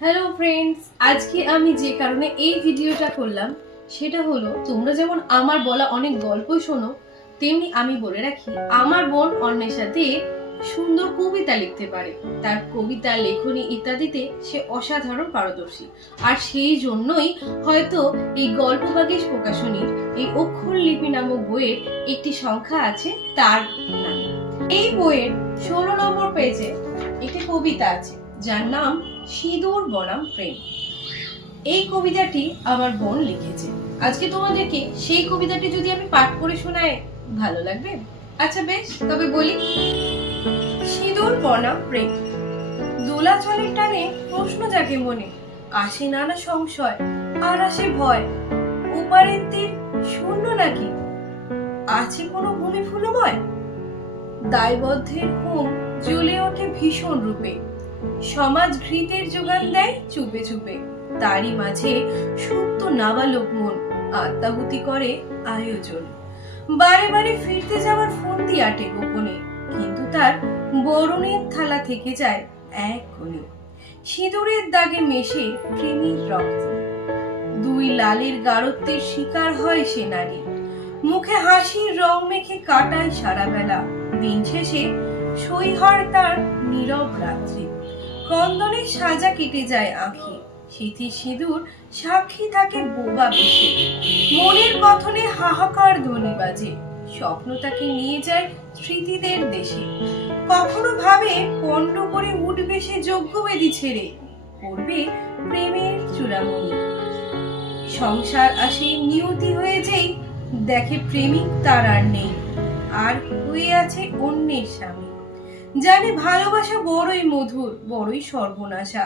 Hello friends, আজকে আমি যে কারণে এই ভিডিওটা করলাম সেটা হলো, তোমরা যেমন আমার বলা অনেক গল্পই শোনো, তেমনি আমি বলে রাখি আমার বোন অন্বেষা দে সুন্দর কবিতা লিখতে পারে। তার কবিতা, লেখনী ইত্যাদিতে সে অসাধারণ পারদর্শী। আর সেই জন্যই হয়তো এই গল্প বাগীশ প্রকাশনীর এই অক্ষর লিপি নামক বইয়ের একটি সংখ্যা আছে তার নামে। এই বইয়ের 16 নম্বর পেজে একটি কবিতা আছে যার নাম সিঁদুর বনাম প্রেম। এই কবিতাটি আমার বোন লিখেছে। আজকে তোমাদেরকে সেই কবিতাটি যদি আমি পাঠ করে শোনাই ভালো লাগবে? আচ্ছা বেশ, তবে বলি। সিঁদুর বনাম প্রেম। দোলাচলের টানে প্রশ্ন জাগে মনে, আসে নানা সংশয় আর আসে ভয়। ওপারের তীর শূন্য নাকি, আছে কোনো ভূমি ফুলময়? দায়বদ্ধের ঘুম জ্বলে ওঠে ভীষণ রূপে, সমাজ ঘৃতের যোগান দেয় চুপে চুপে। তারই মাঝে সুপ্ত নাবালক মন আত্মাহুতি করে আয়োজন। বারে বারে ফিরতে যাওয়ার ফন্দি আটে গোপনে, কিন্তু তার বরণের থালা থেকে যায় এক কোণে। সিঁদুরের দাগে মেশে প্রেমের রক্ত, দুই লালের গারত্বের শিকার হয় সে নারী। মুখে হাসির রং মেখে কাটায় সারা বেলা, দিন শেষে সই হয় তার নীরব রাত্রি। কন্দনের সাজা কেটে যায় আঁখি, স্মৃতির সিঁদুর সাক্ষী থাকে বোবা বেশে। মনের কথনে হাহাকার ধ্বনি বাজে, স্বপ্ন তাকে নিয়ে যায় স্মৃতিদের দেশে। কখনো ভাবে পণ্ড করে উঠবে সে যজ্ঞবেদী ছেড়ে, করবে প্রেমের চূড়ামণি। সংসার আসে নিয়তি হয়ে যেই, দেখে প্রেমিক তার আর নেই, আর হয়ে আছে অন্যের স্বামী। জানে ভালোবাসা বড়ই মধুর, বড়ই সর্বনাশা,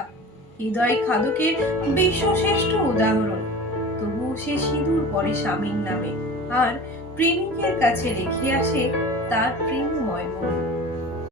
হৃদয় খাদকের বিশ্বশ্রেষ্ঠ উদাহরণ। তবুও সে সিঁদুর পরে স্বামীর নামে, আর প্রেমিকের কাছে রেখে আসে তার প্রেমময় মন।